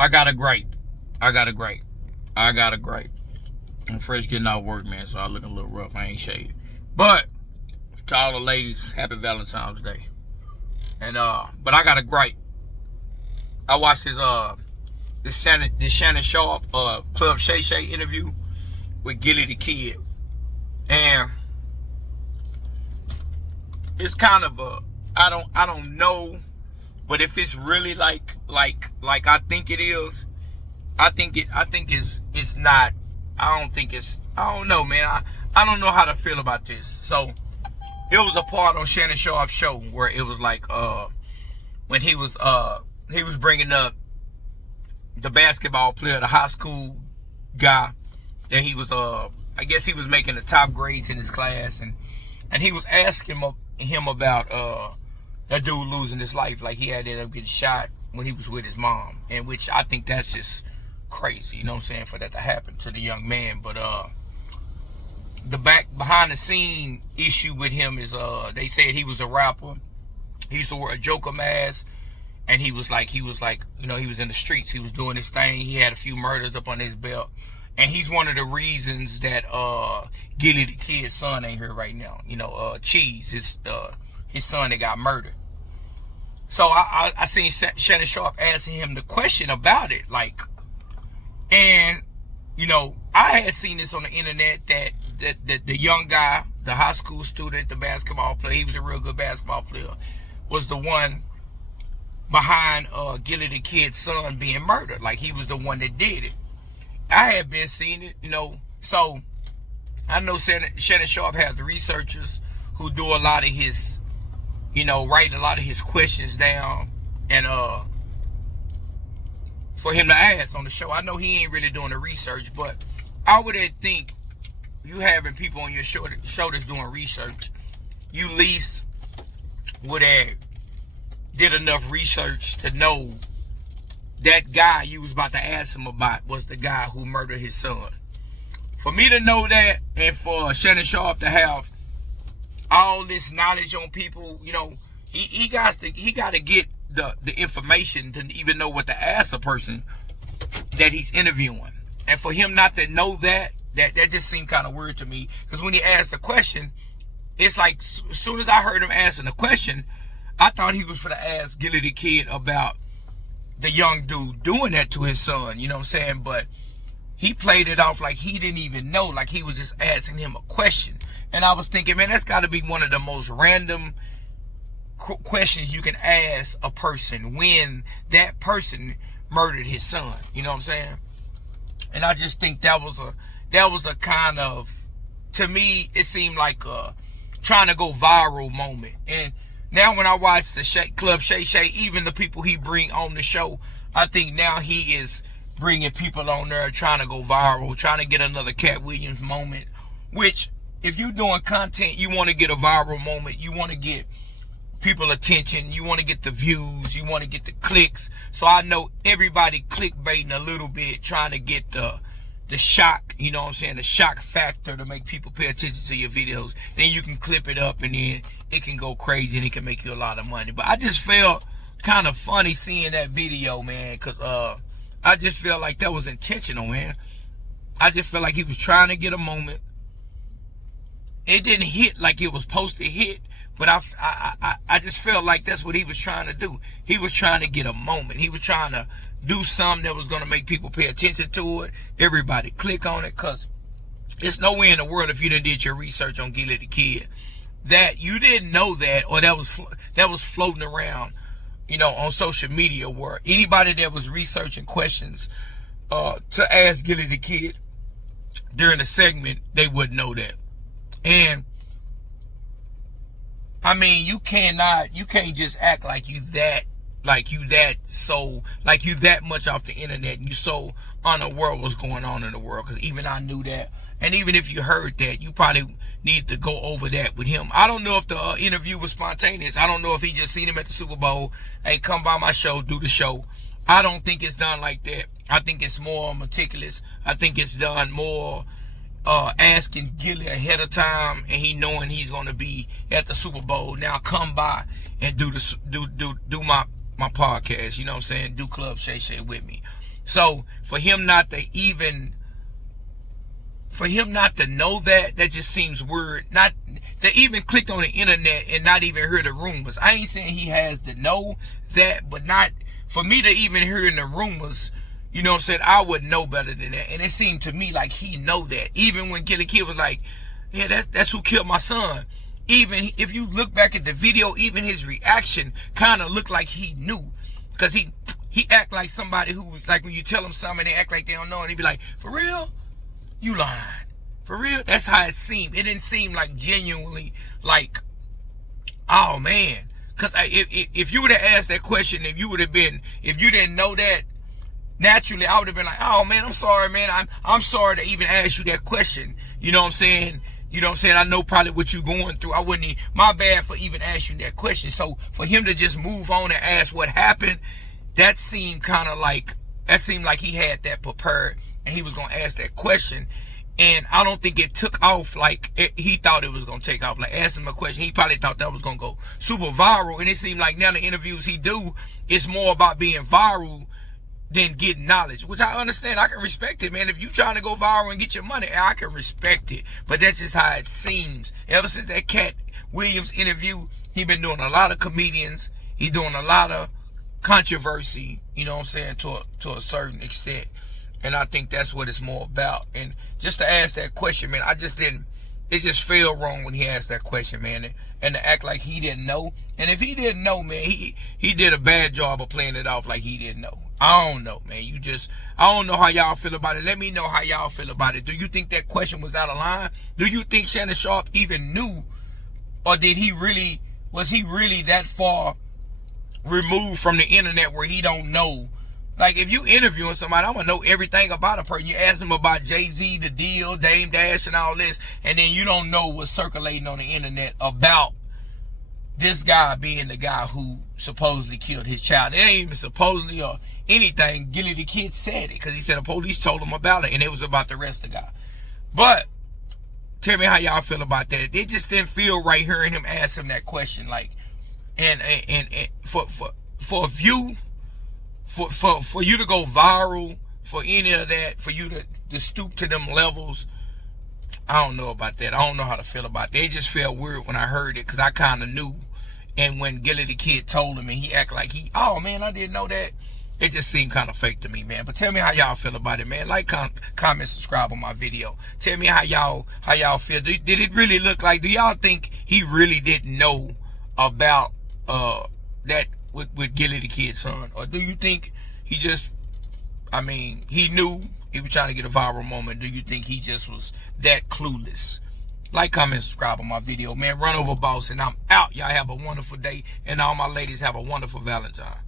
I got a gripe. I got a gripe. I'm fresh getting out of work, man, so I look a little rough. I ain't shaved. But to all the ladies, happy Valentine's Day. And but I got a gripe. I watched this Shannon Sharpe Club Shay Shay interview with Gilly the Kid. And it's kind of I don't know, but if it's really like I think it is, I think it's not. I don't know, man. I don't know how to feel about this. So it was a part on Shannon Sharpe's show where it was like when he was bringing up the basketball player, the high school guy that he was I guess he was making the top grades in his class, and he was asking him about that dude losing his life, like he had ended up getting shot when he was with his mom, and which I think that's just crazy, you know what I'm saying, for that to happen to the young man. But the behind the scene issue with him is they said he was a rapper. He used to wear a Joker mask, and he was like, you know, he was in the streets, he was doing his thing, he had a few murders up on his belt, and he's one of the reasons that Gilly the Kid's son ain't here right now. You know, Cheese, his son that got murdered. So I seen Shannon Sharpe asking him the question about it, like, and you know, I had seen this on the internet that the young guy, the high school student, the basketball player, he was a real good basketball player, was the one behind Gilly the Kid's son being murdered. Like, he was the one that did it. I had been seeing it, you know, so I know Shannon Sharpe has the researchers who do a lot of his, you know, write a lot of his questions down, and for him to ask on the show. I know he ain't really doing the research, but I would think you having people on your show that's doing research, you at least would have did enough research to know that guy you was about to ask him about was the guy who murdered his son. For me to know that, and for Shannon Sharpe to have all this knowledge on people, you know, he got to get the information to even know what to ask a person that he's interviewing. And for him not to know that just seemed kind of weird to me, because when he asked the question, it's like as soon as I heard him answering the question, I thought he was going to ask Gilly the Kid about the young dude doing that to his son, you know what I'm saying? But he played it off like he didn't even know, like he was just asking him a question. And I was thinking, man, that's got to be one of the most random questions you can ask a person when that person murdered his son, you know what I'm saying? And I just think that was a kind of, to me, it seemed like a trying to go viral moment. And now when I watch the Club Shay Shay, even the people he bring on the show, I think now he is bringing people on there trying to go viral, trying to get another Cat Williams moment, which if you're doing content, you want to get a viral moment, you want to get people attention, you want to get the views, you want to get the clicks. So I know everybody clickbaiting a little bit, trying to get the shock, you know what I'm saying, the shock factor to make people pay attention to your videos. Then you can clip it up and then it can go crazy and it can make you a lot of money. But I just felt kind of funny seeing that video, man, because I just felt like that was intentional, man. I just felt like he was trying to get a moment. It didn't hit like it was supposed to hit, but I just felt like that's what he was trying to do. He was trying to get a moment. He was trying to do something that was going to make people pay attention to it. Everybody click on it, because it's nowhere in the world, if you done did your research on Gilly the Kid, that you didn't know that, or that was floating around, you know, on social media, where anybody that was researching questions to ask Gilly the Kid during the segment, they wouldn't know that. And I mean, you can't just act like you that much off the internet and you so unaware what's going on in the world, because even I knew that. And even if you heard that, you probably need to go over that with him. I don't know if the interview was spontaneous. I don't know if he just seen him at the Super Bowl, hey, come by my show, do the show. I don't think it's done like that. I think it's more meticulous. I think it's done more asking Gilly ahead of time, and he knowing he's going to be at the Super Bowl. Now come by and do my my podcast. You know what I'm saying? Do Club Shay Shay with me. So for him not to know that just seems weird. Not to even click on the internet and not even hear the rumors. I ain't saying he has to know that, but not for me to even hear in the rumors. You know what I'm saying? I would know better than that. And it seemed to me like he know that. Even when Gilly Kid was like, yeah, that's who killed my son. Even if you look back at the video, even his reaction kind of looked like he knew. Because he act like somebody who, like when you tell him something, they act like they don't know. And he be like, for real? You lying. For real? That's how it seemed. It didn't seem like genuinely like, oh man. Because if you would have asked that question, if you didn't know that, naturally, I would have been like, oh man, I'm sorry, man. I'm sorry to even ask you that question. You know what I'm saying? You know what I'm saying? I know probably what you're going through. I wouldn't, my bad for even asking that question. So for him to just move on and ask what happened, that seemed like he had that prepared and he was going to ask that question. And I don't think it took off like he thought it was going to take off. Like asking him a question, he probably thought that was going to go super viral. And it seemed like now the interviews he do, it's more about being viral than getting knowledge, which I understand. I can respect it, man. If you trying to go viral and get your money, I can respect it. But that's just how it seems. Ever since that Cat Williams interview, he been doing a lot of comedians. He doing a lot of controversy, you know what I'm saying, to a certain extent. And I think that's what it's more about. And just to ask that question, man, it just felt wrong when he asked that question, man. And to act like he didn't know. And if he didn't know, man, he did a bad job of playing it off like he didn't know. I don't know, man. I don't know how y'all feel about it. Let me know how y'all feel about it. Do you think that question was out of line? Do you think Shannon Sharpe even knew? Or was he really that far removed from the internet where he don't know? Like, if you interviewing somebody, I'm going to know everything about a person. You ask them about Jay-Z, the deal, Dame Dash, and all this, and then you don't know what's circulating on the internet about this guy being the guy who supposedly killed his child. It ain't even supposedly or anything. Gilly the Kid said it because he said the police told him about it, and it was about the rest of the guy. But tell me how y'all feel about that. It just didn't feel right hearing him ask him that question. Like, and for a view, for you to go viral, for any of that, for you to stoop to them levels, I don't know about that. I don't know how to feel about that. It just felt weird when I heard it because I kind of knew. And when Gilly the Kid told him and he acted like oh man, I didn't know that. It just seemed kind of fake to me, man. But tell me how y'all feel about it, man. Like, comment, subscribe on my video. Tell me how y'all feel. Did it really look like, do y'all think he really didn't know about that with Gilly the Kid's son? Or do you think he just, he knew he was trying to get a viral moment? Do you think he just was that clueless? Like, comment, subscribe on my video, man. Run over boss, and I'm out. Y'all have a wonderful day, and all my ladies have a wonderful Valentine.